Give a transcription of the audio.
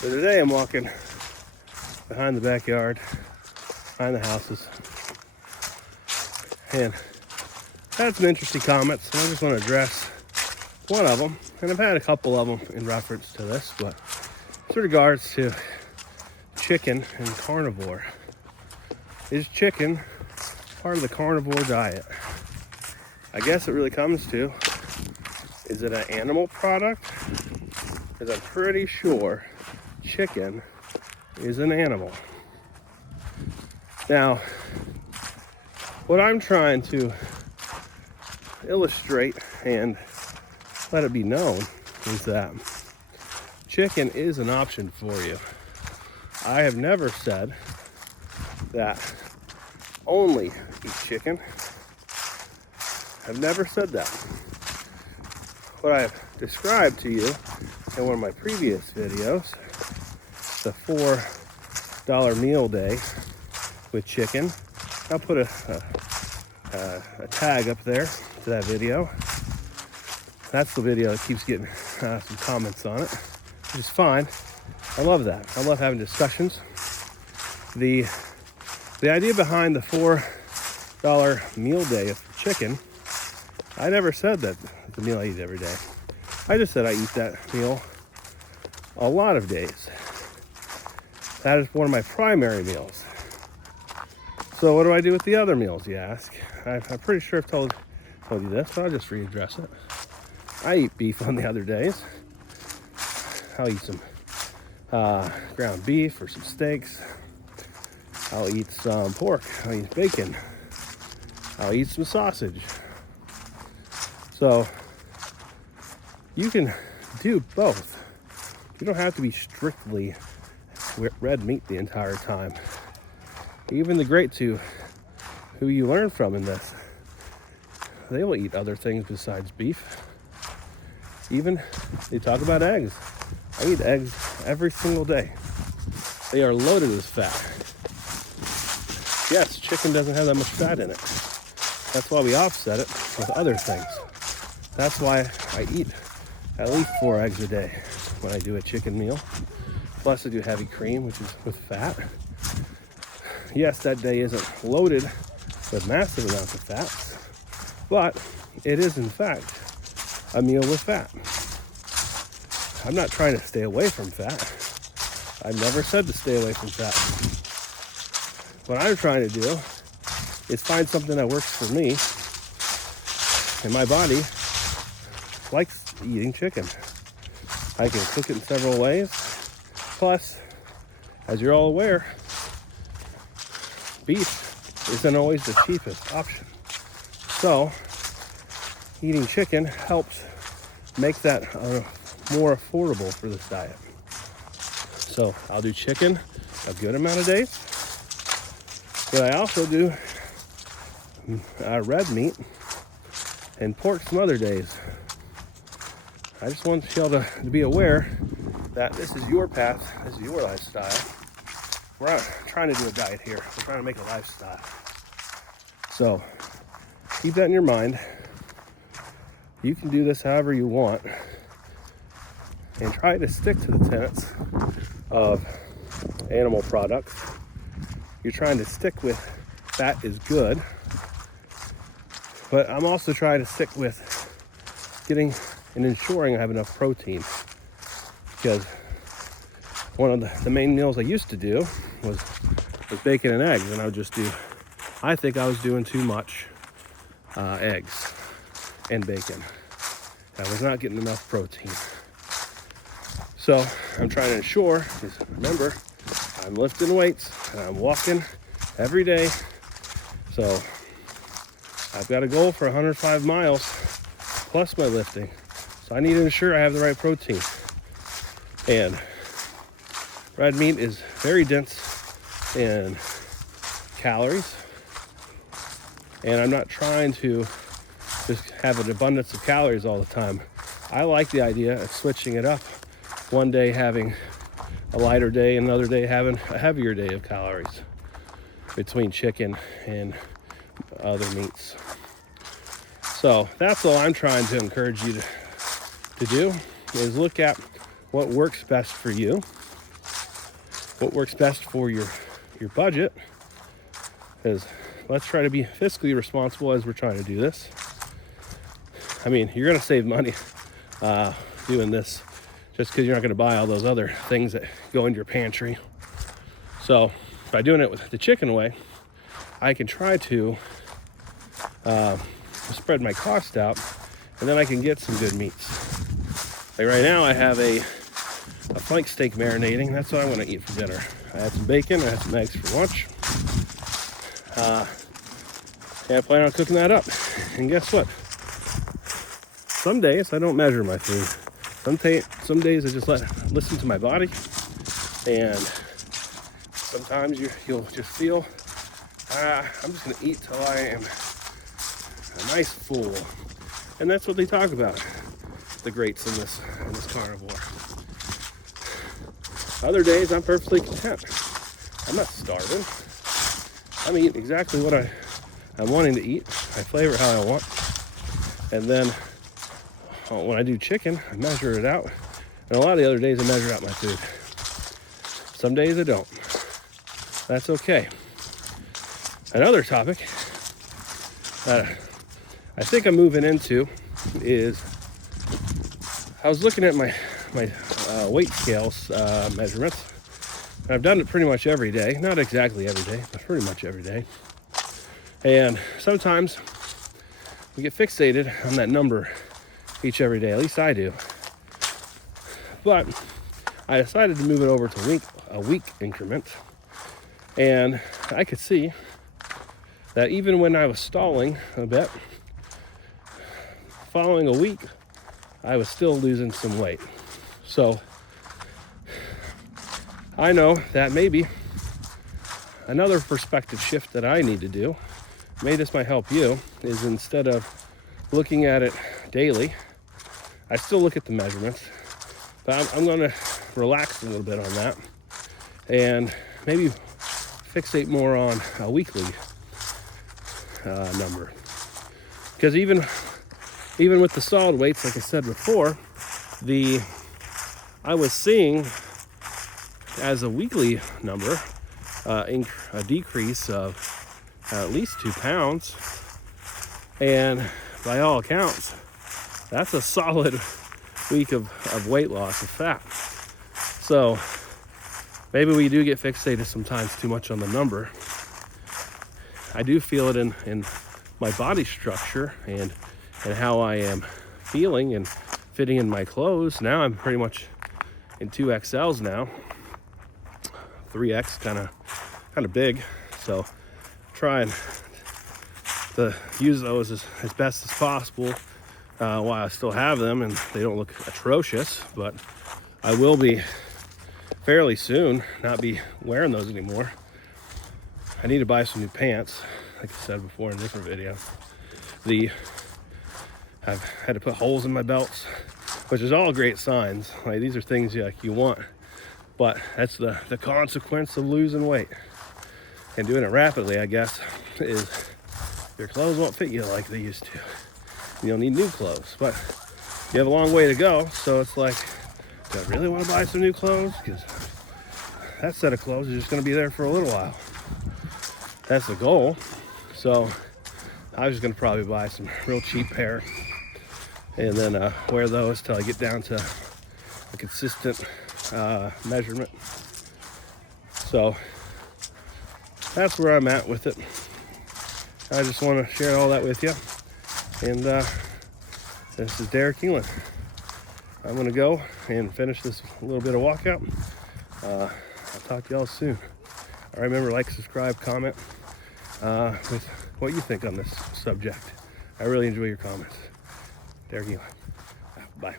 So today I'm walking behind the backyard, behind the houses, and I had some interesting comments, and I just want to address one of them. And I've had a couple of them in reference to this, but with regards to chicken and carnivore. Is chicken part of the carnivore diet? I guess it really comes to, is it an animal product? Because I'm pretty sure chicken is an animal. Now, what I'm trying to illustrate and let it be known is that chicken is an option for you. I have never said that only eat chicken. I've never said that. What I've described to you in one of my previous videos, the $4 meal day with chicken. I'll put a tag up there to that video. That's the video that keeps getting some comments on it, which is fine. I love that. I love having discussions. The idea behind the $4 meal day of chicken, I never said that it's a meal I eat every day. I just said I eat that meal a lot of days. That is one of my primary meals. So what do I do with the other meals, you ask? I'm pretty sure I've told you this, but I'll just readdress it. I eat beef on the other days. I'll eat some ground beef or some steaks. I'll eat some pork. I'll eat bacon. I'll eat some sausage. So you can do both. You don't have to be strictly red meat the entire time. Even the great two who you learn from in this, they will eat other things besides beef. Even they talk about eggs. I eat eggs every single day. They are loaded with fat. Yes, chicken doesn't have that much fat in it. That's why we offset it with other things. That's why I eat at least 4 eggs a day when I do a chicken meal. Plus I do heavy cream, which is with fat. Yes, that day isn't loaded with massive amounts of fats, but it is in fact a meal with fat. I'm not trying to stay away from fat. I've never said to stay away from fat. What I'm trying to do is find something that works for me, and my body likes eating chicken. I can cook it in several ways. Plus, as you're all aware, beef isn't always the cheapest option. So, eating chicken helps make that more affordable for this diet. So, I'll do chicken a good amount of days, but I also do red meat and pork some other days. I just want y'all to be aware that this is your path, this is your lifestyle. We're not trying to do a diet here. We're trying to make a lifestyle. So keep that in your mind. You can do this however you want and try to stick to the tenets of animal products. You're trying to stick with fat is good, but I'm also trying to stick with getting and ensuring I have enough protein, because one of the main meals I used to do was bacon and eggs, and I think I was doing too much eggs and bacon. I was not getting enough protein. So I'm trying to ensure, because remember, I'm lifting weights and I'm walking every day. So I've got a goal for 105 miles plus my lifting. So I need to ensure I have the right protein. And red meat is very dense in calories. And I'm not trying to just have an abundance of calories all the time. I like the idea of switching it up. One day having a lighter day, and another day having a heavier day of calories between chicken and other meats. So that's all I'm trying to encourage you to do, is look at what works best for you what works best for your budget, because let's try to be fiscally responsible as we're trying to do this. I mean, you're going to save money doing this just because you're not going to buy all those other things that go into your pantry. So by doing it with the chicken way, I can try to spread my cost out, and then I can get some good meats. Like right now, I have a flank steak marinating. That's what I want to eat for dinner. I had some bacon, I had some eggs for lunch. And I plan on cooking that up. And guess what? Some days I don't measure my food. Some days I just listen to my body, and sometimes you'll just feel, I'm just gonna eat till I am a nice fool. And that's what they talk about, the greats in this carnivore. Other days I'm perfectly content. I'm not starving. I'm eating exactly what I'm wanting to eat. I flavor it how I want. And then when I do chicken, I measure it out. And a lot of the other days I measure out my food. Some days I don't. That's okay. Another topic that I think I'm moving into is, I was looking at my weight scales measurements. And I've done it pretty much every day. Not exactly every day, but pretty much every day. And sometimes we get fixated on that number every day. At least I do. But I decided to move it over to a week increment. And I could see that even when I was stalling a bit, following a week, I was still losing some weight. So I know that maybe another perspective shift that I need to do, maybe this might help you, is instead of looking at it daily, I still look at the measurements, but I'm going to relax a little bit on that and maybe fixate more on a weekly number. Because even with the solid weights, like I said before, I was seeing as a weekly number a decrease of at least 2 pounds, and by all accounts, that's a solid week of weight loss of fat. So maybe we do get fixated sometimes too much on the number. I do feel it in my body structure and how I am feeling and fitting in my clothes. Now I'm pretty much in 2XLs now. 3X kind of big, so trying to use those as best as possible while I still have them and they don't look atrocious. But I will be fairly soon not be wearing those anymore. I need to buy some new pants, like I said before in a different video. I've had to put holes in my belts, which is all great signs. Like, these are things you want, but that's the consequence of losing weight and doing it rapidly, I guess, is your clothes won't fit you like they used to. You'll need new clothes, but you have a long way to go. So it's like, do I really want to buy some new clothes? Because that set of clothes is just going to be there for a little while. That's the goal. So I was just going to probably buy some real cheap pair and then wear those till I get down to a consistent measurement. So that's where I'm at with it. I just want to share all that with you. And this is Derek England. I'm going to go and finish this little bit of walkout. I'll talk to y'all soon. All right, remember, like, subscribe, comment with what you think on this subject. I really enjoy your comments. Derek England. Bye.